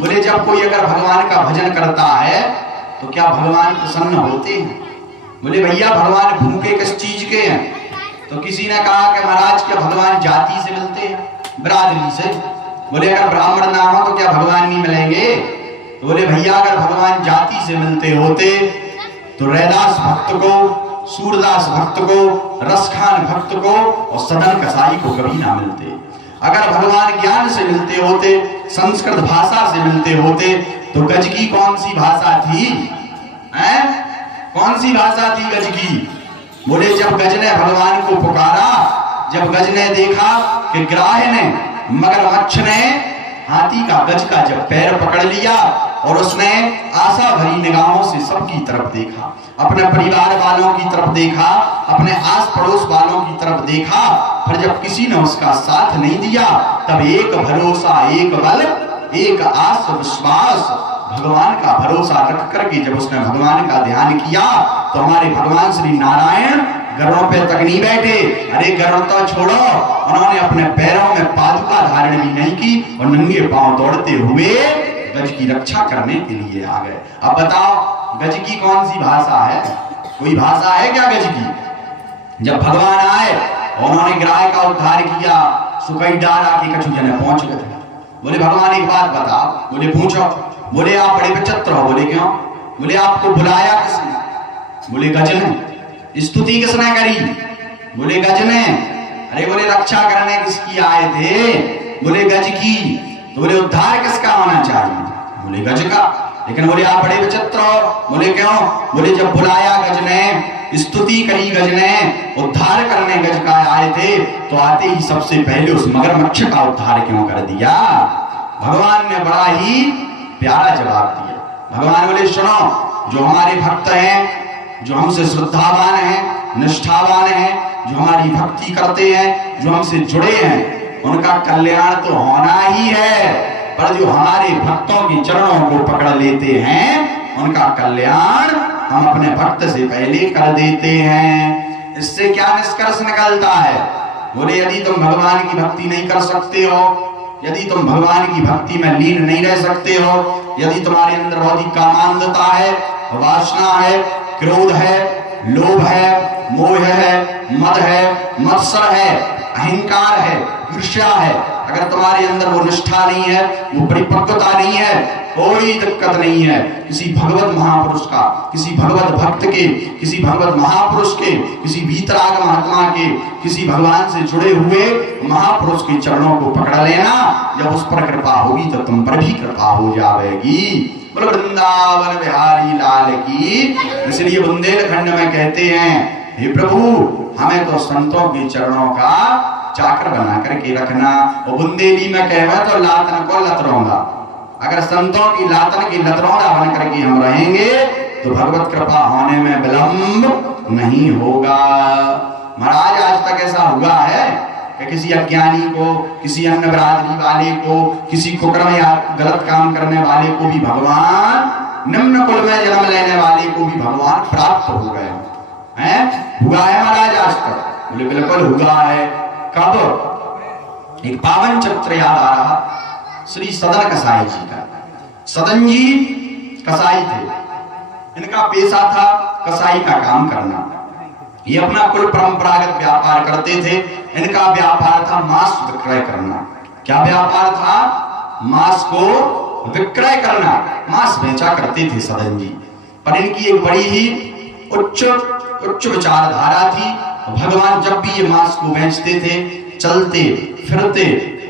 बोले जब कोई अगर भगवान का भजन करता है तो क्या भगवान प्रसन्न होते हैं? बोले भैया भगवान भूखे किस चीज के हैं? तो किसी ने कहा कि महाराज क्या भगवान जाति से मिलते हैं, बिरादरी से? बोले अगर ब्राह्मण ना हो तो क्या भगवान नहीं मिलेंगे? तो बोले भैया अगर भगवान जाति से मिलते होते तो रैदास भक्त को, सूरदास भक्त को, रसखान भक्त को और सदन कसाई को कभी ना मिलते। अगर भगवान ज्ञान से मिलते होते, संस्कृत भाषा से मिलते होते तो गज की कौन सी भाषा थी? कौन सी भाषा थी गज की? बोले जब गज ने भगवान को पुकारा, जब गज ने देखा कि ग्राह ने, मगरमच्छ ने हाथी का गज का जब पैर पकड़ लिया और उसने आशा भरी निगाहों से सबकी तरफ देखा, अपने परिवार वालों की तरफ देखा, अपने आस पड़ोस वालों की तरफ देखा, फिर जब किसी ने उसका साथ नहीं दिया तब एक भरोसा, एक बल, एक आस विश्वास, भगवान का भरोसा रख करके जब उसने भगवान का ध्यान किया तो हमारे भगवान श्री नारायण गरुड़ों पे तक नहीं बैठे। अरे गरुड़ तो छोड़ो, उन्होंने अपने पैरों में पादुका धारण भी नहीं की और नंगे पांव दौड़ते हुए गज की रक्षा करने के लिए आ गए। अब बताओ गज की कौन सी भाषा है? कोई भाषा है क्या गज की? जब भगवान आए और उन्होंने ग्राह का उद्धार किया, सुकई डारा के कछु जने पहुंच गए। बोले भगवान एक बात बताओ। बोले पूछो। बोले आप बड़े विचित्र हो। बोले क्यों? बोले आपको बुलाया किसने? बोले गज ने। स्तुति किसने करी? बोले गज ने। अरे बोले रक्षा करने किसकी आए थे? बोले गज की। तो बोले उद्धार किसका होना चाहिए? बोले गज का। लेकिन बोले आप बड़े विचित्र हो। बोले क्यों? बोले जब बुलाया गज ने, स्तुति करी गज ने, उद्धार करने गज का आए थे तो आते ही सबसे पहले उस मगरमच्छ का उद्धार क्यों कर दिया? भगवान ने बड़ा ही प्यारा जवाब दिया। भगवान बोले सुनो, जो हमारे भक्त हैं, जो हमसे श्रद्धावान हैं, निष्ठावान हैं, जो हमारी भक्ति करते हैं, जो हमसे जुड़े हैं, उनका कल्याण तो होना ही है, पर जो हमारे भक्तों के चरणों को पकड़ लेते हैं उनका कल्याण हम अपने भक्त से पहले कर देते हैं। इससे क्या निष्कर्ष निकलता है? बोले यदि तुम भगवान की भक्ति नहीं कर सकते हो, यदि तुम भगवान की भक्ति में लीन नहीं रह सकते हो, यदि तुम्हारे अंदर बहुत ही कामांधता है, वासना है, क्रोध है, लोभ है, मोह है, मद है, मत्सर है, अहंकार है, ईर्ष्या है, अगर तुम्हारे अंदर वो निष्ठा नहीं है, वो परिपक्वता नहीं है, कोई दिक्कत नहीं है। किसी भगवत महापुरुष का, किसी भगवत भक्त के, किसी भगवत महापुरुष के, किसी भीतराग महात्मा के, किसी भगवान से जुड़े हुए महापुरुष के चरणों को पकड़ लेना। जब उस पर कृपा होगी तो तुम पर भी कृपा हो जाएगी। बोलो वृंदावन बिहारी लाल की। इसलिए बुंदेलखंड में कहते हैं, हे प्रभु हमें तो संतों के चरणों का चाकर बना करके रखना। और बुंदेली में कहवा तो लातन को लतरौंदा। अगर संतों की लातन की लतरौंदा बन करके हम रहेंगे तो भगवत कृपा होने में विलंब नहीं होगा। महाराज आज तक ऐसा हुआ है कि किसी अज्ञानी को, किसी अन्य बिरादरी वाले को, किसी कुकर्म या गलत काम करने वाले को भी भगवान, निम्न कुल में जन्म लेने वाले को भी भगवान प्राप्त हो गए हैं? हुआ है महाराज आज तक? बोले बिल्कुल हुआ है। कब? एक पावन चरित्र याद आ रहा, श्री सदन कसाई जी का। सदन जी कसाई थे, इनका पेशा था कसाई का काम करना। ये अपना कुल परंपरागत व्यापार करते थे। इनका व्यापार था मांस विक्रय करना। क्या व्यापार था? मांस को विक्रय करना, मांस बेचा करते थे सदन जी। पर इनकी एक बड़ी ही उच्च विचारधारा थी। भगवान जब भी ये मांस को बेचते थे, चलते फिरते,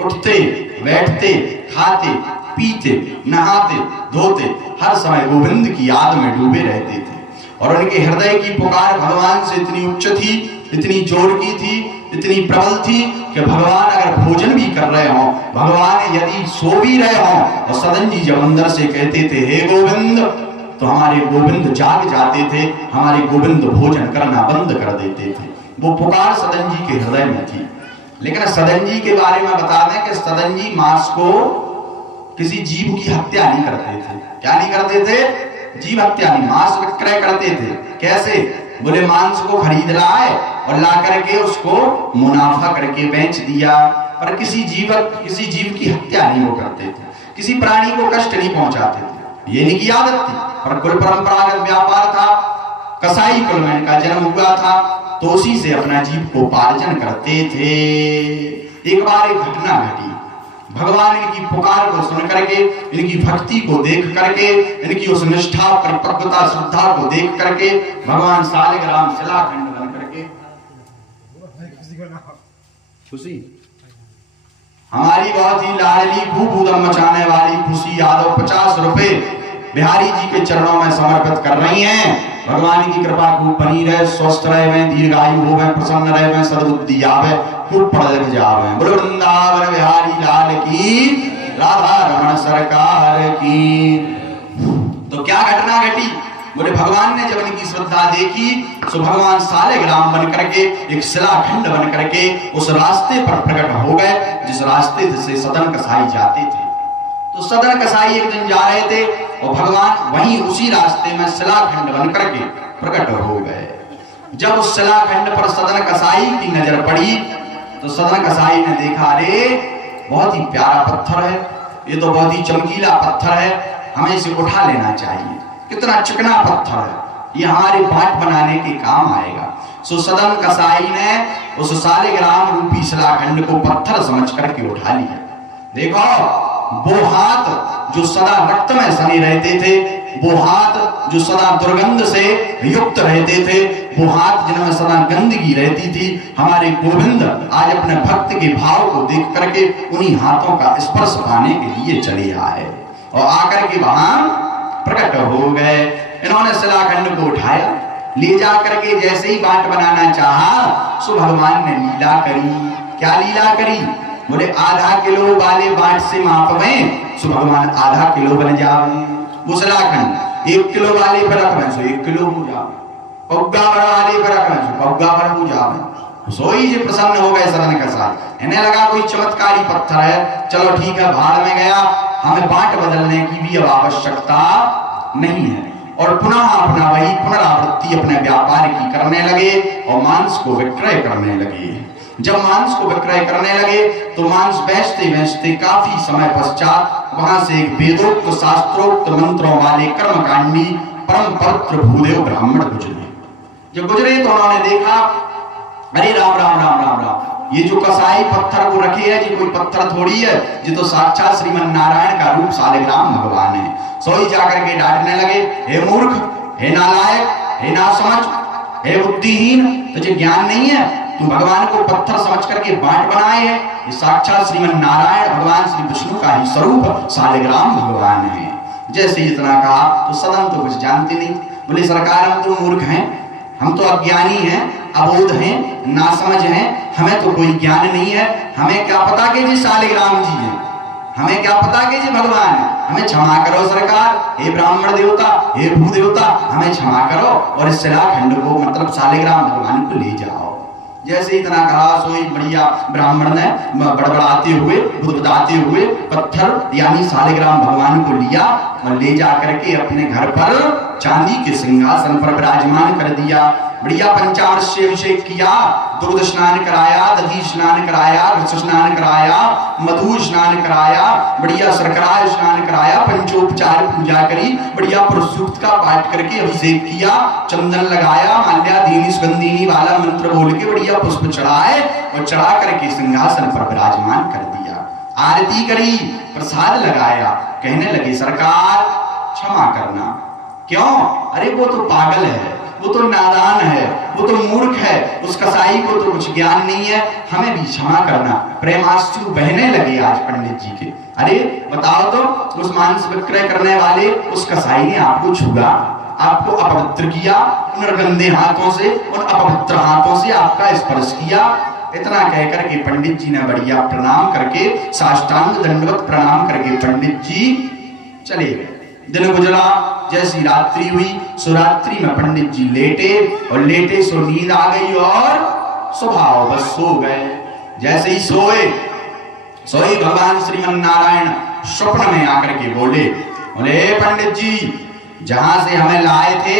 उठते बैठते, खाते पीते, नहाते धोते, हर समय गोविंद की याद में डूबे रहते थे। और उनके हृदय की पुकार भगवान से इतनी उच्च थी, इतनी जोर की थी, इतनी प्रबल थी कि भगवान अगर भोजन भी कर रहे हो, भगवान यदि सो भी रहे हो और सदन जी जब अंदर से कहते थे हे गोविंद, तो हमारे गोविंद जाग जाते थे, हमारे गोविंद भोजन करना बंद कर देते थे। वो पुकार सदन जी के हृदय में थी। लेकिन सदन जी के बारे में बता दें कि सदन जी मांस को किसी जीव की हत्या नहीं करते थे। क्या नहीं करते थे? जीव हत्या नहीं, मांस विक्रय करते थे। कैसे? बोले मांस को खरीद लाए और ला करके उसको मुनाफा करके बेच दिया, पर किसी जीव की हत्या नहीं वो करते थे। किसी प्राणी को कष्ट नहीं पहुंचाते थे, ये इनकी आदत थी। पर कुल परंपरागत व्यापार था, कसाई कुल में इनका जन्म हुआ था, तो उसी से अपना जीविकोपार्जन करते थे। एक बार एक घटना घटी। भगवान इनकी पुकार को सुन करके, इनकी भक्ति को देख करके, इनकी उस निष्ठा, परिपक्वता, श्रद्धा को देख करके भगवान सालिग्राम शिलाखंड बन करके खुशी, हमारी बहुत ही लाडली खूब उदम मचाने वाली खुशी यादव 50 रुपए बिहारी जी के चरणों में समर्पित कर रही हैं। भगवान की कृपा खूब बनी रहे, स्वस्थ रहे, दीर्घायु हो, प्रसन्न रहे, सद्बुद्धि आवे, खूब पढ़ लिख जावे। बोलो वृंदावन बिहारी लाल की, राधा रमण सरकार की। तो क्या घटना घटी? बोले भगवान ने जब इनकी श्रद्धा देखी तो भगवान सालिग्राम बन करके, एक शिलाखंड बन करके उस रास्ते पर प्रकट हो गए जिस रास्ते से सदन कसाई जाते थे। तो सदन कसाई एक दिन जा रहे थे और भगवान वहीं उसी रास्ते में शिलाखंड बन करके प्रकट हो गए। जब उस शिलाखंड पर सदन कसाई की नजर पड़ी तो सदन कसाई ने देखा, अरे बहुत ही प्यारा पत्थर है, ये तो बहुत ही चमकीला पत्थर है, हमें इसे उठा लेना चाहिए। कितना चिकना पत्थर है, ये हमारे बाट बनाने के काम आएगा। सो सदन कसाई ने उस सालिग्राम रूपी शिलाखंड को पत्थर समझ करके उठा लिया। देखो, वो हाथ जो सदा रक्त में सने रहते थे, वो हाथ जो सदा दुर्गंध से युक्त रहते थे, वो हाथ जिनमें सदा गंदगी रहती थी, हमारे गोविंद आज अपने भक्त के भाव को देख करके उन्हीं हाथों का स्पर्श पाने के लिए चले आए और आकर के वहां प्रकट हो गए। इन्होंने शिलाखंड को उठाया, ले जा करके जैसे ही बाट बनाना चाहा सो भगवान ने लीला करी। क्या लीला करी? बोले आधा किलो वाले बाट से मापवें सो भगवान आधा किलो बन जावे। वो शिलाखंड 1 किलो वाले पर रखवें सो 1 किलो हो जावे, पौगा भर वाले पर रखवें सो पौगा भर हो जावे। सोई जी प्रसन्न हो गए सदन कसाई। इन्हें लगा कोई चमत्कारी पत्थर है, चलो ठीक है, भाड़ में गया, हमें बाट बदलने की भी अब आवश्यकता नहीं है। और पुनः अपना वही पुनरावृत्ति अपने व्यापार की करने लगे और मांस को विक्रय करने लगे। जब मांस को विक्रय करने लगे तो मांस बेचते बेचते काफी समय पश्चात वहां से एक वेदोक्त शास्त्रोक्त मंत्रों वाले कर्मकांडी परम पवित्र भूदेव ब्राह्मण गुजरे। जब गुजरे तो उन्होंने देखा, अरे राम राम राम राम राम, ये जो कसाई पत्थर को रखे है, ये कोई पत्थर थोड़ी है, ये तो साक्षात श्रीमन नारायण का रूप सालिग्राम भगवान है। सोई जाकर के डांटने लगे, हे मूर्ख, हे नालायक, हे नासमझ, हे बुद्धिहीन, तुझे ज्ञान नहीं है, तू भगवान को पत्थर समझ करके बाट बनाए है। ये साक्षात श्रीमन नारायण भगवान श्री विष्णु का ही स्वरूप सालिग्राम भगवान है। जैसे इतना कहा तो सदन तो कुछ जानते नहीं। बोले सरकार, हम तो मूर्ख हैं, हम तो अज्ञानी हैं, अबोध हैं, नासमझ हैं, हमें तो कोई ज्ञान नहीं है, हमें क्या पता कि जी सालिग्राम जी हैं, हमें क्या पता कि जी भगवान है, हमें क्षमा करो सरकार, हे ब्राह्मण देवता, हे भू देवता, हमें क्षमा करो और इस शिलाखंड को मतलब सालिग्राम भगवान को ले जाओ। जैसे इतना कहा सोई बढ़िया ब्राह्मण ने बड़बड़ाते हुए बुदबुदाते हुए पत्थर यानी सालिग्राम भगवान को लिया और ले जा करके अपने घर पर चांदी के सिंहासन पर विराजमान कर दिया। बढ़िया पंचामृत से अभिषेक किया, दुग्ध स्नान कराया, दधी स्नान कराया, रस स्नान कराया, मधु स्नान कराया, बढ़िया शर्करा स्नान कराया, पंचोपचार पूजा करी, बढ़िया पुरुषसूक्त का पाठ करके अभिषेक किया, चंदन लगाया, माल्या दीनी सुगंधिनी वाला मंत्र बोल के बढ़िया पुष्प चढ़ाए और चढ़ा करके सिंहासन पर विराजमान कर दिया। आरती करी, प्रसाद लगाया, कहने लगे सरकार क्षमा करना। क्यों? अरे वो तो पागल है, वो तो नादान है, वो तो मूर्ख है, उस कसाई को तो कुछ ज्ञान नहीं है, हमें भी क्षमा करना। प्रेमाश्रु बहने लगे आज पंडित जी के। अरे बताओ तो, उस मांस विक्रय करने वाले उस कसाई ने आपको छुआ, आपको अपवित्र किया, उन गंदे हाथों से, उन अपवित्र हाथों से आपका स्पर्श किया। इतना कहकर के पंडित जी ने बढ़िया प्रणाम करके, साष्टांग दंडवत प्रणाम करके पंडित जी चले गए। दिन गुजरा, जैसी रात्रि हुई सो रात्रि में पंडित जी लेटे और लेटे सो नींद आ गई और स्वभाव बस सो गए। जैसे ही सोए भगवान श्रीमन नारायण स्वप्न में आकर के बोले पंडित जी, जहां से हमें लाए थे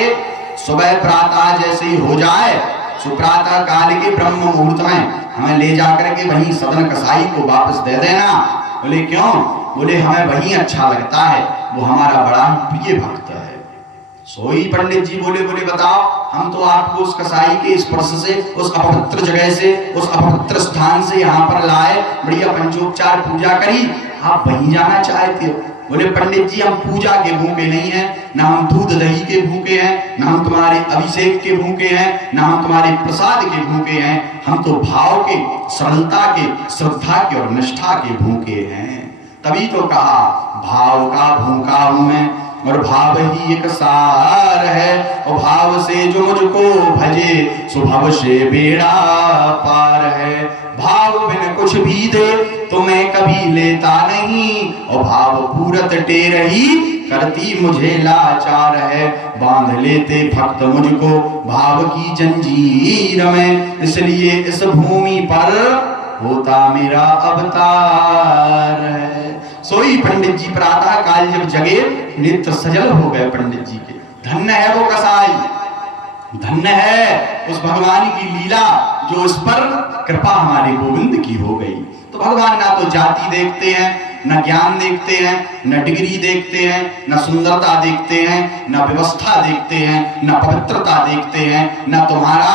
सुबह प्रातः जैसे ही हो जाए सो प्रातः काल के ब्रह्म मुहूर्त में हमें ले जाकर के वहीं सदन कसाई को वापस दे देना। बोले क्यों? बोले हमें वही अच्छा लगता है, वो हमारा बड़ा ही प्रिय भक्त है। सोई पंडित जी बोले बताओ, हम तो आपको उस कसाई के स्पर्श से, उस अपवित्र जगह से, उस अपवित्र स्थान से यहाँ पर लाए, बढ़िया पंचोपचार पूजा करी, आप वहीं जाना चाहते हो। बोले पंडित जी हम पूजा के भूखे नहीं हैं, ना हम दूध दही के भूखे हैं, ना हम तुम्हारे अभिषेक के भूखे हैं, ना हम तुम्हारे प्रसाद के भूखे हैं, हम तो भाव के, सरलता के, श्रद्धा के और निष्ठा के भूखे हैं। तभी तो कहा भाव का भूखा हूं मैं, और भाव ही एक सार है, और भाव से जो मुझको भजे सो भव से बेड़ा पार है। भाव बिन कुछ भी दे तो मैं कभी लेता नहीं, और भाव पूरत टेरही करती मुझे लाचार है। बांध लेते भक्त मुझको भाव की जंजीर में, इसलिए इस भूमि पर होता मेरा अवतार है। सोई पंडित जी प्रातः काल जब जगे, नेत्र सजल हो गए पंडित जी के। धन्य है वो कसाई, धन्य है उस भगवान की लीला जो इस पर कृपा हमारे गोविंद की हो गई। तो भगवान ना तो जाति देखते हैं, न ज्ञान देखते हैं, न डिग्री देखते हैं, न सुंदरता देखते हैं, न व्यवस्था देखते हैं, न पवित्रता देखते हैं, न तुम्हारा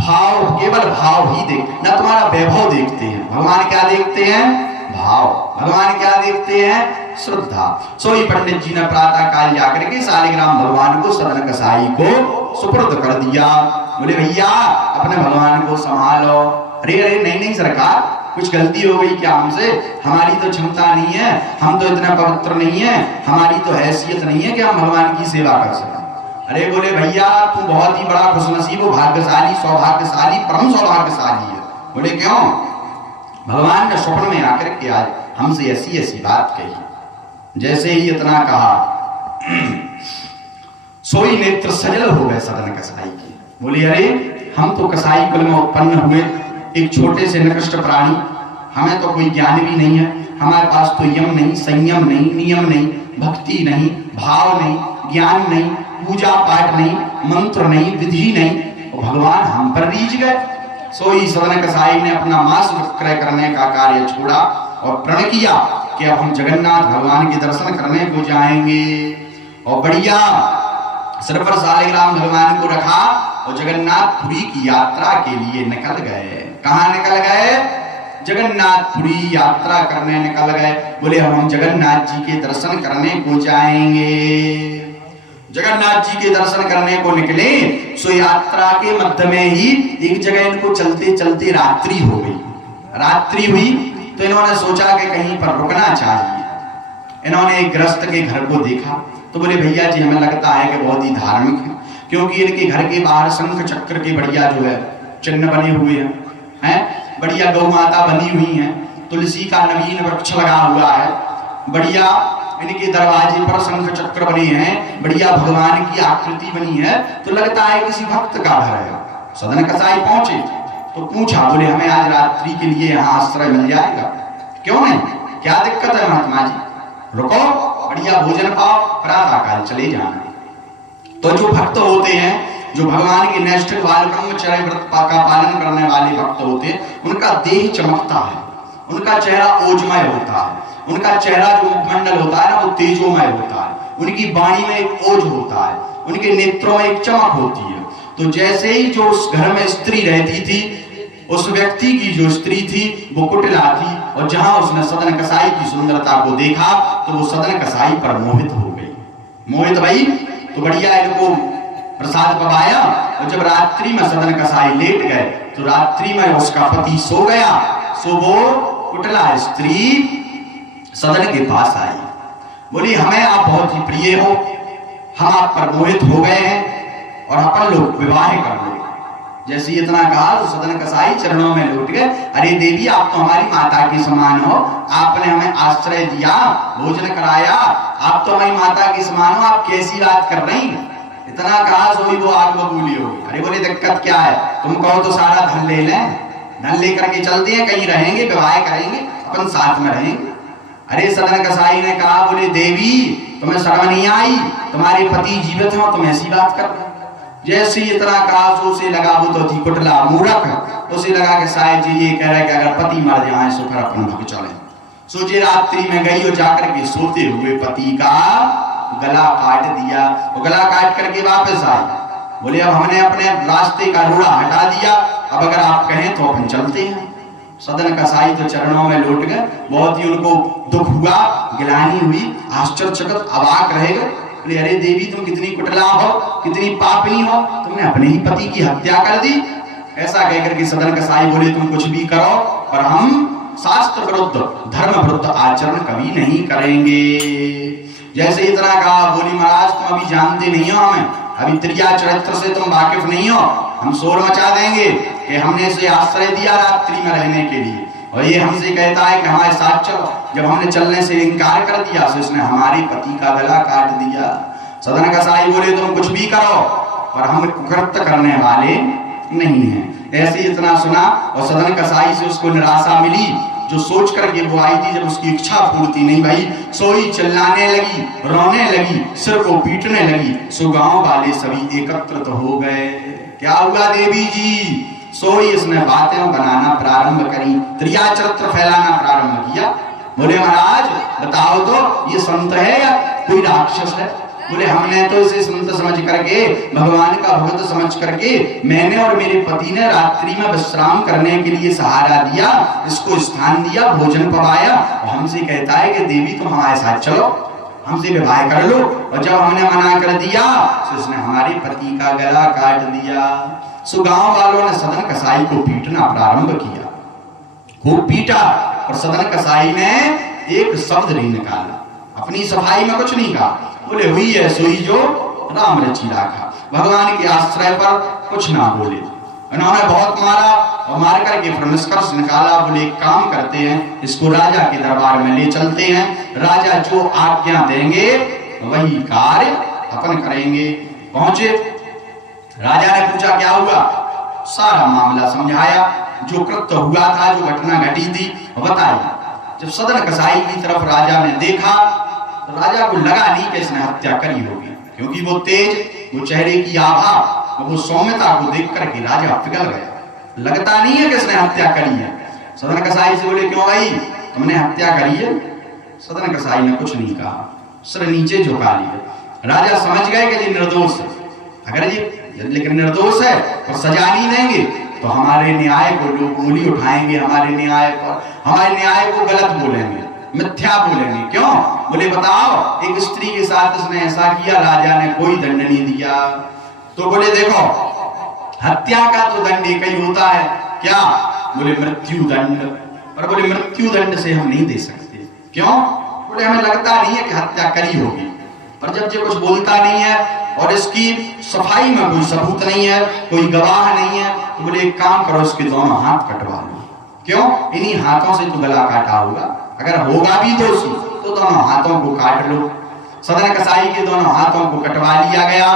भाव, केवल भाव ही देखते, न तुम्हारा वैभव देखते हैं। भगवान क्या देखते हैं? भाव। भगवान क्या देखते हैं? श्रद्धा। सोई पंडित जी ने प्रातः काल जाकर के शालिग्राम भगवान को, सदन कसाई को सुपुर्द कर दिया। बोले भैया अपने भगवान को संभालो। अरे अरे नहीं सरकार, कुछ गलती हो गई क्या हमसे? हमारी तो क्षमता नहीं है, हम तो इतना पवित्र नहीं है, हमारी तो हैसियत नहीं है कि हम भगवान की सेवा कर सकें। अरे बोले भैया तू बहुत ही बड़ा खुशनसीब, भाग्यशाली, सौभाग्यशाली, परम सौभाग्यशाली है। बोले क्यों? भगवान ने स्वप्न में आकर के आज हमसे ऐसी ऐसी बात कही। जैसे ही इतना कहा सोई नेत्र सजल हो गए सदन कसाई के। बोले अरे हम तो कसाई कुल में उत्पन्न हुए, एक छोटे से निकृष्ट प्राणी, हमें तो कोई ज्ञान भी नहीं है, हमारे पास तो यम नहीं, संयम नहीं, नियम नहीं, भक्ति नहीं, भाव नहीं, ज्ञान नहीं, पूजा पाठ नहीं, मंत्र नहीं, विधि नहीं, और भगवान हम पर रीझ गए। सोई सदन कसाई ने अपना मांस विक्रय करने का कार्य छोड़ा और प्रण किया कि अब हम जगन्नाथ भगवान के दर्शन करने को जाएंगे। और बढ़िया सिर पर शालिग्राम भगवान को रखा और जगन्नाथपुरी की यात्रा के लिए निकल गए। कहाँ निकल गए? जगन्नाथपुरी यात्रा करने निकल गए। बोले हम जगन्नाथ जी के दर्शन करने को जाएंगे। जगन्नाथ जी के दर्शन करने को निकले, सो यात्रा के मध्य में ही एक जगह इनको चलते चलते रात्रि हो गई। रात्रि हुई तो इन्होंने सोचा कि कहीं पर रुकना चाहिए। इन्होंने एक गृहस्थ के घर को देखा तो बोले भैया जी हमें लगता है कि बहुत ही धार्मिक है, क्योंकि इनके घर के बाहर शंख चक्र के बढ़िया जो है चिन्ह बने हुए हैं, बढ़िया गौ माता बनी हुई है, तुलसी का नवीन वृक्ष लगा हुआ है, बढ़िया इनके दरवाजे पर शंख चक्र बने हैं, बढ़िया भगवान की आकृति बनी है, तो लगता है किसी भक्त का घर है। सदन कसाई पहुंचे तो पूछा, बोले हमें आज रात्रि के लिए यहाँ आश्रय मिल जाएगा? क्यों नहीं, क्या दिक्कत है महात्मा जी, रुको, बढ़िया भोजन पाओ, प्रातः काल चले जाना। तो जो भक्त होते हैं, जो भगवान के नैष्ठिक बाल ब्रह्मचर्य व्रत का पालन करने वाले भक्त होते हैं, उनका देह चमकता है, उनका चेहरा ओजमय होता है, उनका चेहरा जो मुखमंडल होता है ना वो तेजोमय होता है, उनकी वाणी में एक ओज होता है, उनके नेत्रों में एक चमक होती है। तो जैसे ही जो उस घर में स्त्री रहती थी, उस व्यक्ति की जो स्त्री थी वो कुटिला थी, और जहां उसने सदन कसाई की सुंदरता को देखा तो वो सदन कसाई पर मोहित हो गई। मोहित भाई तो बढ़िया इनको प्रसाद पवाया, और जब रात्रि में सदन कसाई लेट गए तो रात्रि में उसका पति सो गया। सो वो कुटिला स्त्री सदन के पास आई, बोली हमें आप बहुत ही प्रिय हो, हम आप पर मोहित हो गए हैं और अपन लोग विवाह कर लो। जैसे इतना कहा तो सदन कसाई चरणों में लौट गए। अरे देवी आप तो हमारी माता के समान हो, आपने हमें आश्रय दिया, भोजन कराया, आप तो हमारी माता के समान हो, आप कैसी बात कर रही हैं? इतना कहा सोई वो आग बबूली हो गई। अरे बोले दिक्कत क्या है, तुम कहो तो सारा धन ले लें, धन लेकर के चलते हैं, कहीं रहेंगे, विवाह करेंगे, अपन साथ में रहेंगे। अरे सदन कसाई ने कहा, बोले देवी तुम्हें शर्म नहीं आई, तुम्हारे पति जीवित हो, तुम ऐसी बात कर रहे। जैसे इतना कहा सो उसे लगा, वो तो थी कुटिला मूर्ख, उसे लगा कि शायद जी ये कह रहा है कि अगर पति मर जाए सो फिर अपन भाग चले। सोचे रात्रि में गई और जाकर के सोते हुए पति का गला काट दिया। वो गला काट करके वापस आई। बोले अब हमने अपने रास्ते का रोड़ा हटा दिया, अब अगर आप कहें तो अपन चलते हैं। सदन कसाई तो चरणों में लौट गए। बहुत ही उनको दुख हुआ, गिलानी हुई, आश्चर्यचकित अवाक रह गए। बोले अरे देवी तुम कितनी कुटिला हो, कितनी पापनी हो, तुमने अपने ही पति की हत्या कर दी। ऐसा कहकर के सदन कसाई बोले तुम कुछ भी करो पर हम शास्त्र विरुद्ध धर्म विरुद्ध आचरण कभी नहीं करेंगे। जैसे इतना कहा, बोली महाराज तुम अभी जानते नहीं हो हमें, अभी त्रिया चरित्र से तुम वाकिफ नहीं हो, हम शोर मचा देंगे कि हमने इसे आश्रय दिया रात्रि में रहने के लिए और ये हमसे कहता है कि हमारे साथ चलो। जब हमने चलने से इनकार कर दिया तो इसने हमारे पति का गला काट दिया। सदन कसाई बोले तुम कुछ भी करो पर हम कुकृत्य करने वाले नहीं हैं। ऐसे इतना सुना और सदन कसाई से उसको निराशा मिली। जो सोच करके वो आई थी, जब उसकी इच्छा पूर्ति नहीं भई, सोई चिल्लाने लगी, रोने लगी, सिर को पीटने लगी। सो गांव वाले सभी एकत्रित हो गए। क्या हुआ देवी जी? सोई इसने बातें बनाना प्रारंभ करी, त्रिया चरित्र फैलाना प्रारंभ किया। बोले महाराज बताओ तो ये संत है या कोई राक्षस है? बोले हमने तो इसे संत समझ करके, भगवान का भक्त समझ करके मैंने और मेरे पति ने रात्रि में विश्राम करने के लिए सहारा दिया, इसको स्थान दिया, भोजन पवाया और हमसे कहता है कि देवी तुम हमारे साथ चलो, हमसे विवाह कर लो। और जब हमने मना कर दिया तो इसने हमारे पति का गला काट दिया। सो गांव वालों ने सदन कसाई को पीटना प्रारंभ किया, खूब पीटा और सदन कसाई ने एक शब्द नहीं निकाला, अपनी सफाई में कुछ नहीं कहा। बोले हुई है सोई जो राम रची राखा, भगवान के आश्रय पर कुछ ना बोले। उन्होंने बहुत मारा और मार करके फिर निष्कर्ष निकाला। बोले एक काम करते हैं, इसको राजा के दरबार में ले चलते हैं, राजा जो आज्ञा देंगे वही कार्य अपन करेंगे। पहुंचे, राजा ने पूछा क्या हुआ, सारा मामला समझाया, जो कृत्य हुआ था, जो घटना घटी थी बताई। जब सदन कसाई की तरफ राजा ने देखा तो राजा को लगा नहीं कि इसने हत्या करी होगी, क्योंकि वो तेज, वो चेहरे की आभा, वो सौम्यता को देख करके राजा पिघल गया। लगता नहीं है कि इसने हत्या करी है। सदन कसाई से बोले क्यों भाई तुमने हत्या करी है? सदन कसाई ने कुछ नहीं कहा, सिर नीचे झुका लिया। राजा समझ गए कि ये निर्दोष है, अगर ये लेकिन निर्दोष है और सजा नहीं देंगे तो हमारे न्याय को लोग गोली उठाएंगे, हमारे न्याय को गलत बोलेंगे, मिथ्या बोलेंगे। क्यों? बोले बताओ एक स्त्री के साथ इसने ऐसा किया, राजा ने कोई दंड नहीं दिया। तो बोले देखो हत्या का तो दंड एक ही होता है, क्या? बोले मृत्यु दंड। पर बोले मृत्यु दंड से हम नहीं दे सकते। क्यों? बोले हमें लगता नहीं है कि हत्या करी होगी, पर जब ये कुछ बोलता नहीं है और इसकी सफाई में कोई सबूत नहीं है, कोई गवाह नहीं है, तो बोले एक काम करो इसके दोनों हाथ कटवा लो। क्यों? इन्हीं हाथों से तो गला काटा होगा, अगर होगा भी दोषी तो दोनों हाथों को काट लो। सदन कसाई के दोनों हाथों को कटवा लिया गया।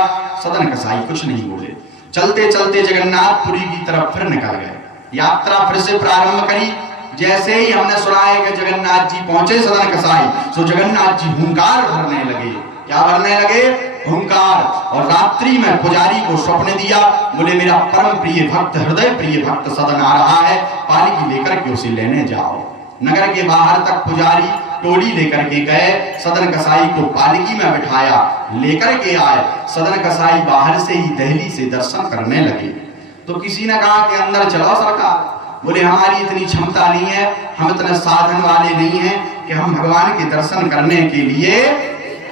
सदन कसाई कुछ नहीं बोले। चलते चलते जगन्नाथपुरी की तरफ फिर निकल गए, यात्रा फिर से प्रारंभ करी। जैसे ही हमने सुना है कि जगन्नाथ जी पहुंचे सदन कसाई, तो जगन्नाथ जी हुंकार भरने लगे। क्या भरने लगे? हुंकार। और रात्रि में पुजारी को स्वप्न दिया, बोले मेरा परम प्रिय भक्त, हृदय प्रिय भक्त सदन आ रहा है, पालकी लेकर के उसे लेने जाओ। नगर के बाहर तक पुजारी टोली लेकर के गए, सदन कसाई को पालकी में बिठाया, लेकर के आए। सदन कसाई बाहर से ही दहली से दर्शन करने लगे। तो किसी ने कहा कि अंदर चलो सरकार। बोले हमारी इतनी क्षमता नहीं है, हम इतने साधन वाले नहीं हैं कि हम भगवान के दर्शन करने के लिए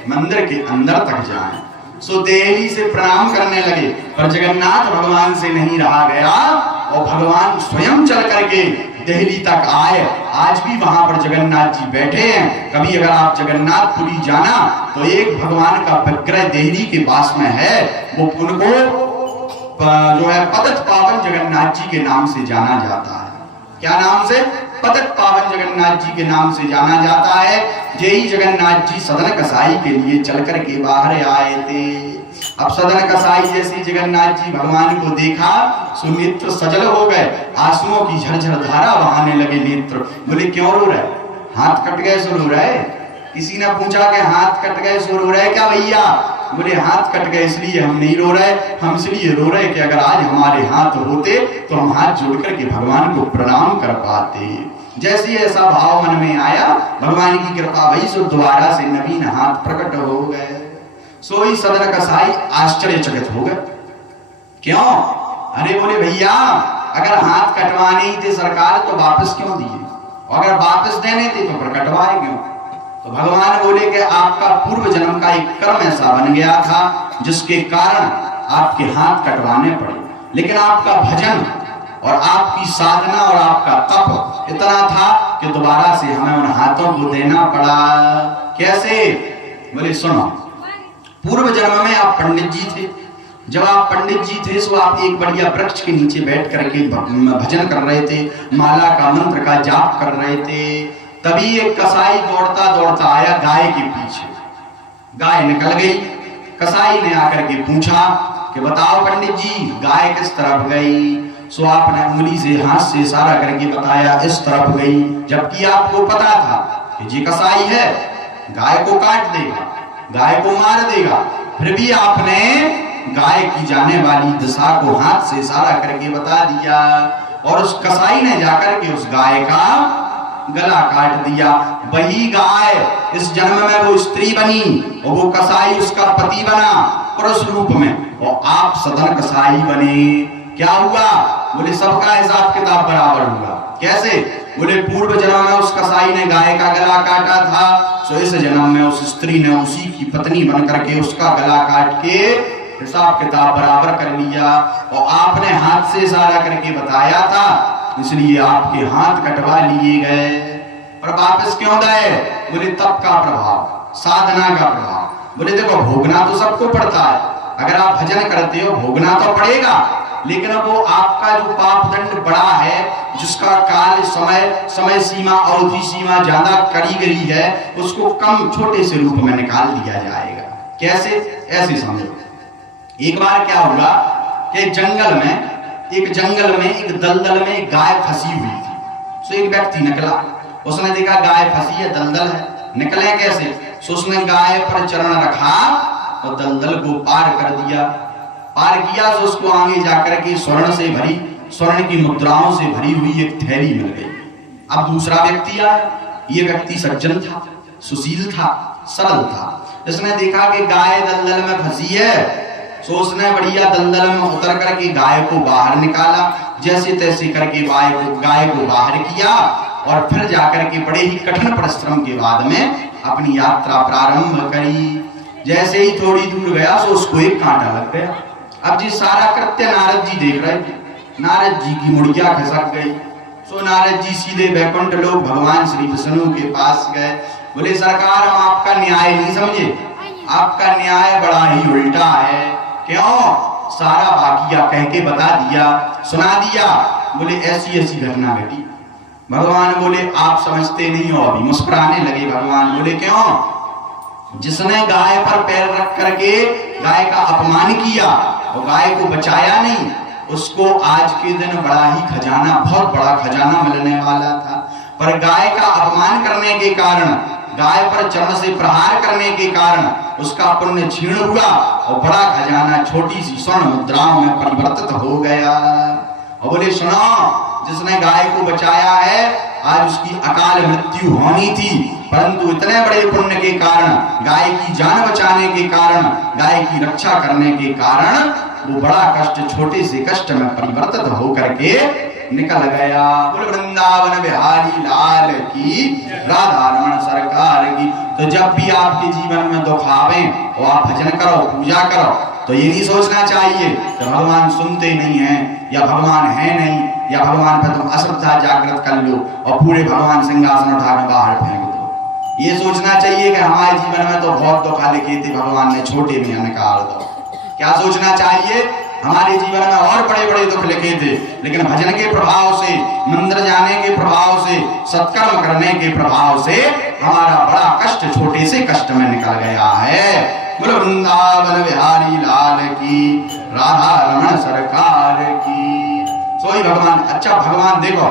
मंदिर के अंदर तक जाएं। सो देहली से प्रणाम करने लगे, पर जगन्नाथ भगवान से नहीं रहा गया और भगवान स्वयं चल करके दिल्ली तक आए। आज भी वहां पर जगन्नाथ जी बैठे हैं। कभी अगर आप जगन्नाथपुरी जाना तो एक भगवान का विग्रह दिल्ली के पास में है, वो उनको जो है पतित पावन जगन्नाथ जी के नाम से जाना जाता है। क्या नाम से? पतित पावन जगन्नाथ जी के नाम से जाना जाता है। यही जगन्नाथ जी सदन कसाई के लिए चल कर के बाहर आए थे। अब सदन कसाई जैसे जगन्नाथ जी भगवान को देखा, सुनेत्र सजल हो गए, आंसुओं की झरझर धारा बहाने लगे नेत्र। बोले क्यों रो रहे? हाथ कट गए सो रो रहे? किसी ने पूछा कि हाथ कट गए सो रो रहे क्या भैया? बोले हाथ कट गए इसलिए हम नहीं रो रहे, हम इसलिए रो रहे कि अगर आज हमारे हाथ होते तो हम हाथ जोड़ करके भगवान को प्रणाम कर पाते। जैसे ऐसा भाव मन में आया, भगवान की कृपा भई, सो दोबारा से नवीन हाथ प्रकट हो गए। सोई सदन कसाई आश्चर्यचकित हो गए। क्यों? अरे बोले भैया, अगर हाथ कटवाने ही थे सरकार तो वापस क्यों दिए, और अगर वापस देने थे तो फिर कटवाए क्यों? तो भगवान बोले कि आपका पूर्व जन्म का एक कर्म ऐसा बन गया था जिसके कारण आपके हाथ कटवाने पड़े, लेकिन आपका भजन और आपकी साधना और आपका तप इतना था कि दोबारा से हमें उन हाथों को देना पड़ा। कैसे? बोले सुनो, पूर्व जन्म में आप पंडित जी थे। जब आप पंडित जी थे तो आप एक बढ़िया वृक्ष के नीचे बैठ करके भजन कर रहे थे, माला का मंत्र का जाप कर रहे थे। तभी एक कसाई दौड़ता दौड़ता आया गाय के पीछे। गाय निकल गई। कसाई ने आकर के पूछा कि बताओ पंडित जी, गाय किस तरफ गई? सो आपने उंगली से हाथ से इशारा करके बताया इस तरफ गई, जबकि आपको पता था कि जी कसाई है, गाय को काट देगा, गाय को मार देगा। फिर भी आपने गाय की जाने वाली दिशा को हाथ से इशारा करके बता दिया, और उस कसाई ने जाकर के उस गाय का गला काट दिया। वही गाय इस जन्म में वो स्त्री बनी और वो कसाई उसका पति बना पुरुष रूप में, और आप सदन कसाई बने। क्या हुआ? बोले सबका हिसाब किताब बराबर हुआ। कैसे? बोले पूर्व जन्म में उस कसाई ने गाय का गला काटा था, तो इस जन्म में उस स्त्री ने उसी की पत्नी बन करके उसका गला काट के हिसाब किताब बराबर कर लिया, और आपने हाथ से इशारा करके बताया था, इसलिए आपके हाथ कटवा लिए गए। पर वापस क्यों गए? बोले तप का प्रभाव, साधना का प्रभाव। बोले देखो, भोगना तो सबको पड़ता है, अगर आप भजन करते हो भोगना तो पड़ेगा, लेकिन अब वो आपका जो पाप दंड बड़ा है, जिसका काल समय सीमा अवधि सीमा ज्यादा करी गई है, उसको कम छोटे से रूप में निकाल दिया जाएगा। कैसे? ऐसे समझो, एक बार क्या हुआ कि एक जंगल में एक दलदल में एक गाय फंसी हुई थी। सो एक व्यक्ति निकला, उसने देखा गाय फंसी है, दलदल है, निकले कैसे? सो उसने गाय पर चरण रखा और दलदल को पार कर दिया। पार किया तो उसको आगे जाकर के स्वर्ण की मुद्राओं से भरी हुई एक थैली मिल गई। अब दूसरा व्यक्ति आया। ये व्यक्ति सज्जन था, सुशील था, सरल था। इसने देखा कि गाय दलदल में फंसी है, तो उसने बढ़िया दलदल में उतर करके गाय को बाहर निकाला, जैसे तैसे करके गाय को बाहर किया, और फिर जाकर के बड़े ही कठिन परिश्रम के बाद में अपनी यात्रा प्रारंभ करी। जैसे ही थोड़ी दूर गया तो उसको एक कांटा लग गया। अब जी सारा कृत्य नारद जी देख रहे थे। नारद जी की मुड़िया खिसक गई। सो नारद जी सीधे वैकुंठ लोक भगवान श्री विष्णु के पास गए। बोले सरकार, हम आपका न्याय नहीं समझे, आपका न्याय बड़ा ही उल्टा है। क्यों? सारा वाकिया कह के बता दिया, सुना दिया। बोले ऐसी ऐसी घटना घटी। भगवान बोले आप समझते नहीं हो। अभी मुस्कुराने लगे भगवान। बोले क्यों? जिसने गाय पर पैर रख करके गाय का अपमान किया और गाय को बचाया नहीं, उसको आज के दिन बड़ा ही खजाना, बहुत बड़ा खजाना मिलने वाला था। पर गाय का अपमान करने के कारण, गाय पर चरण से प्रहार करने के कारण उसका पुण्य क्षीण हुआ और बड़ा खजाना छोटी सी स्वर्ण मुद्राओं में परिवर्तित हो गया। और बोले सुनो, जिसने गाय को बचाया है, आज उसकी अकाल मृत्यु होनी थी, परंतु इतने बड़े पुण्य के कारण, गाय की जान बचाने के कारण, गाय की रक्षा करने के कारण वो बड़ा कष्ट छोटे से कष्ट में परिवर्तित होकर के निकल गया। वृंदावन बिहारी लाल की, राधा रमण सरकार की। तो जब भी आपके जीवन में दुख आवे और आप भजन करो, पूजा करो, तो ये नहीं सोचना चाहिए कि भगवान सुनते नहीं हैं, या भगवान है नहीं, या भगवान पर तुम अश्रद्धा जागृत कर लो और पूरे भगवान सिंहासन उठा के बाहर फेंक दो। ये सोचना चाहिए कि हमारे जीवन में तो बहुत दुख लिखे थे, भगवान ने छोटे में निकाल दो। क्या सोचना चाहिए? हमारे जीवन में और बड़े बड़े दुख लिखे थे, लेकिन भजन के प्रभाव से, मंदिर जाने के प्रभाव से, सत्कर्म करने के प्रभाव से हमारा बड़ा कष्ट छोटे से कष्ट में निकल गया है। बोलो वृंदावन बिहारी लाल की, राधा रमण सरकार की। सोई भगवान। अच्छा भगवान देखो,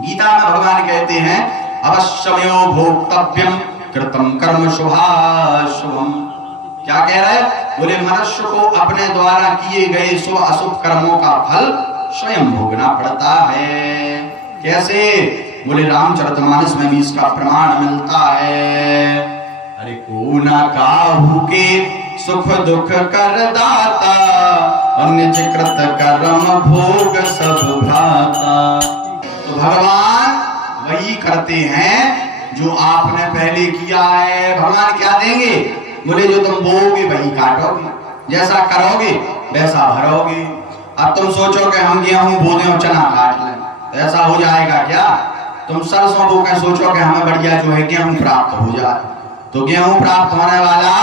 गीता में भगवान कहते हैं अवश्यमेव भोक्तव्यम कृतम कर्म शुभाशुभम। क्या कह रहा है? बोले मनुष्य को अपने द्वारा किए गए शुभ अशुभ कर्मों का फल स्वयं भोगना पड़ता है। कैसे? बोले रामचरितमानस में भी इसका प्रमाण मिलता है। अरे को ना काहू के सुख दुख कर दाता, निज कृत कर्म भोग सब भ्राता। तो भगवान वही करते हैं जो आपने पहले किया है। भगवान क्या देंगे? बोले जो तुम बोओगे वही काटोगे, जैसा करोगे वैसा भरोगे। अब तुम सोचो कि हम गेहूं बो दें और चना काट लें, तो ऐसा हो जाएगा क्या? तुम सरसों बो के सोचो कि हमें बढ़िया जो है गेहूं प्राप्त हो जाए, तो गेहूं प्राप्त होने वाला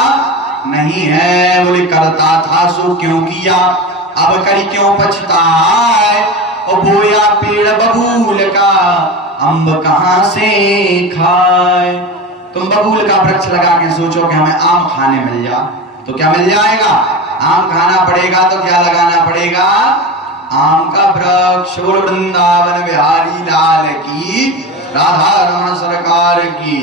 नहीं है। बोले करता था सो क्यों किया, अब करी क्यों पछताए। और बोया पेड़ बबूल का, अम्ब कहां से खाए। तुम बबूल का वृक्ष लगा के सोचो कि हमें आम खाने मिल जाए, तो क्या मिल जाएगा? आम खाना पड़ेगा तो क्या लगाना पड़ेगा? आम का वृक्ष। बोल वृंदावन बिहारी लाल की, राधा रमण सरकार की।